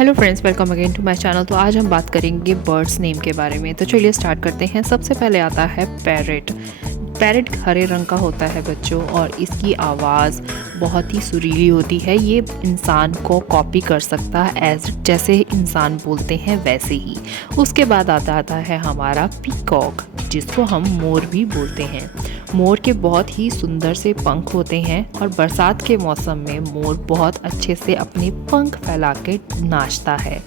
Hello friends, welcome again to my channel. तो आज हम बात करेंगे बर्ड्स नेम के बारे में। तो चलिए स्टार्ट करते हैं। सबसे पहले आता है पैरेट। पैरेट हरे रंग का होता है बच्चों, और इसकी आवाज़ बहुत ही सुरीली होती है। ये इंसान को कॉपी कर सकता है, जैसे इंसान बोलते हैं वैसे ही। उसके बाद आता है हमारा पीकॉक, जिसको हम मोर भी बोलते हैं। मोर के बहुत ही सुंदर से पंख होते हैं, और बरसात के मौसम में मोर बहुत अच्छे से अपने पंख फैला के नाचता है।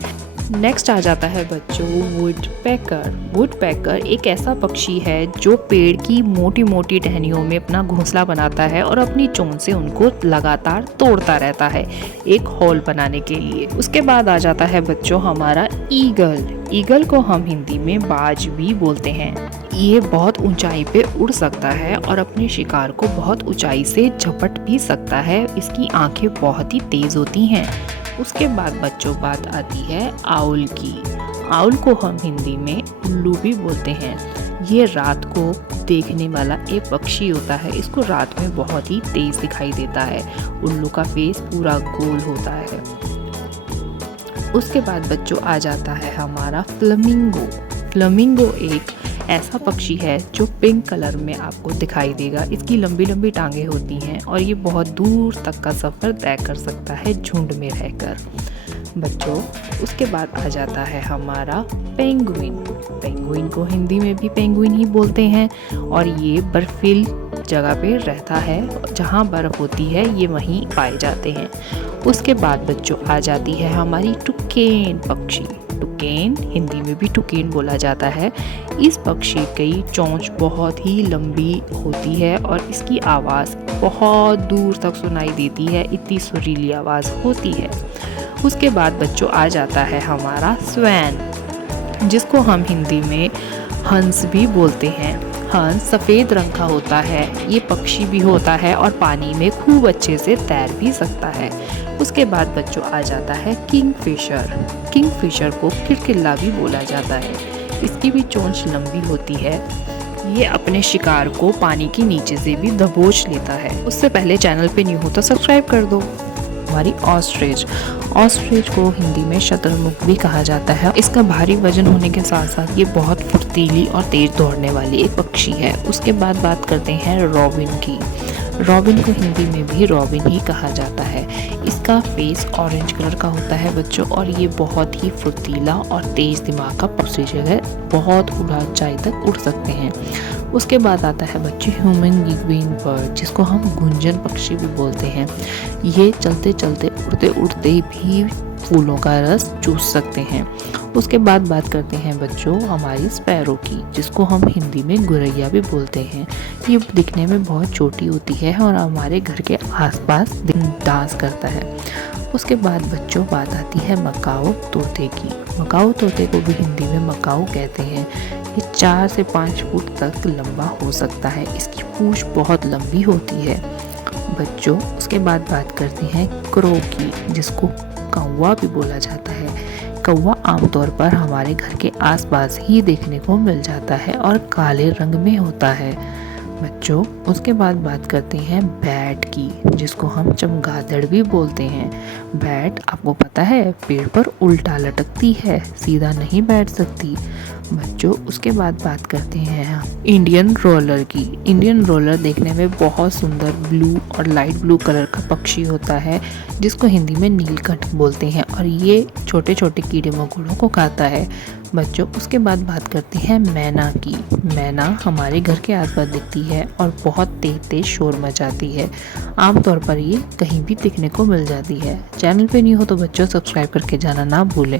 नेक्स्ट आ जाता है बच्चों वुडपेकर। वुडपेकर एक ऐसा पक्षी है जो पेड़ की मोटी मोटी टहनियों में अपना घोंसला बनाता है और अपनी चोंच से उनको लगातार तोड़ता रहता है एक होल बनाने के लिए। उसके बाद आ जाता है बच्चों हमारा ईगल। ईगल को हम हिंदी में बाज भी बोलते हैं। ये बहुत ऊंचाई पे उड़ सकता है और अपने शिकार को बहुत ऊंचाई से झपट भी सकता है। इसकी आंखें बहुत ही तेज होती हैं। उसके बाद बच्चों बात आती है आउल की। आउल को हम हिंदी में उल्लू भी बोलते हैं। ये रात को देखने वाला एक पक्षी होता है। इसको रात में बहुत ही तेज दिखाई देता है। उल्लू का फेस पूरा गोल होता है। उसके बाद बच्चों आ जाता है हमारा फ्लेमिंगो। फ्लेमिंगो एक ऐसा पक्षी है जो पिंक कलर में आपको दिखाई देगा। इसकी लंबी लंबी टांगे होती हैं और ये बहुत दूर तक का सफ़र तय कर सकता है झुंड में रहकर बच्चों। उसके बाद आ जाता है हमारा पेंगुइन। पेंगुइन को हिंदी में भी पेंगुइन ही बोलते हैं, और ये बर्फीली जगह पे रहता है। जहाँ बर्फ़ होती है ये वहीं पाए जाते हैं। उसके बाद बच्चों आ जाती है हमारी टुकेन पक्षी। टुकेन हिंदी में भी टुकेन बोला जाता है। इस पक्षी की चोंच बहुत ही लंबी होती है और इसकी आवाज़ बहुत दूर तक सुनाई देती है। इतनी सुरीली आवाज़ होती है। उसके बाद बच्चों आ जाता है हमारा स्वैन, जिसको हम हिंदी में हंस भी बोलते हैं। हंस सफ़ेद रंग का होता है। ये पक्षी भी होता है और पानी में खूब अच्छे से तैर भी सकता है। उसके बाद बच्चों आ जाता है किंगफिशर। किंगफिशर को किलकिल्ला भी बोला जाता है। इसकी भी चोंच लंबी होती है। ये अपने शिकार को पानी के नीचे से भी दबोच लेता है। उससे पहले चैनल पे न्यू हो तो सब्सक्राइब कर दो। हमारी ऑस्ट्रिच। ऑस्ट्रिच को हिंदी में शतुरमुर्ग भी कहा जाता है। इसका भारी वजन होने के साथ साथ ये बहुत फुर्तीली और तेज दौड़ने वाली एक पक्षी है। उसके बाद बात करते हैं रॉबिन की। रॉबिन को हिंदी में भी रॉबिन ही कहा जाता है। इसका फेस ऑरेंज कलर का होता है बच्चों, और ये बहुत ही फुर्तीला और तेज दिमाग का पक्षी है। बहुत ऊंचाई तक उड़ सकते हैं। उसके बाद आता है बच्चे ह्यूमनगिविंग बर्ड, जिसको हम गुंजन पक्षी भी बोलते हैं। ये चलते चलते उड़ते उड़ते भी फूलों का रस चूस सकते हैं। उसके बाद बात करते हैं बच्चों हमारी स्पैरो की, जिसको हम हिंदी में गुरैया भी बोलते हैं। ये दिखने में बहुत छोटी होती है और हमारे घर के आसपास डांस करता है। उसके बाद बच्चों बात आती है मकाओ तोते की। मकाओ तोते को भी हिंदी में मकाओ कहते हैं। ये 4 से 5 फुट तक लंबा हो सकता है। इसकी पूंछ बहुत लंबी होती है बच्चों। उसके बाद बात करते हैं क्रो की, जिसको कौवा भी बोला जाता है। कौवा आमतौर पर हमारे घर के आसपास ही देखने को मिल जाता है और काले रंग में होता है बच्चों। उसके बाद बात करते हैं बैट की, जिसको हम चमगादड़ भी बोलते हैं। बैट आपको पता है पेड़ पर उल्टा लटकती है, सीधा नहीं बैठ सकती बच्चों। उसके बाद बात करते हैं इंडियन रोलर की। इंडियन रोलर देखने में बहुत सुंदर ब्लू और लाइट ब्लू कलर का पक्षी होता है, जिसको हिंदी में नीलकंठ बोलते हैं, और ये छोटे छोटे कीड़े मकोड़ों को खाता है बच्चों। उसके बाद बात करते हैं मैना की। मैना हमारे घर के आसपास दिखती है और बहुत तेज तेज शोर मचाती है। आमतौर पर ये कहीं भी दिखने को मिल जाती है। चैनल पे न्यू हो तो बच्चों सब्सक्राइब करके जाना ना भूलें।